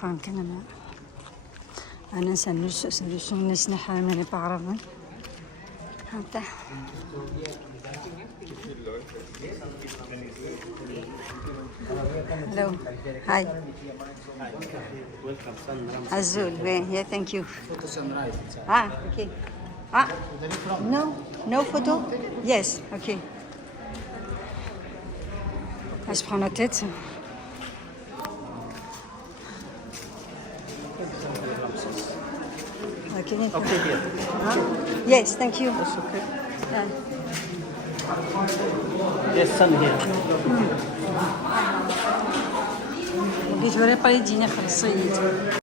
فرانك أنا سنرسل الناس نحامل بعربي هذا hello hi Azul yeah thank you okay no photo yes okay je prends la tête okay yes thank you That's okay. Yes, sun here. اللي جوري بايدينا خلصيت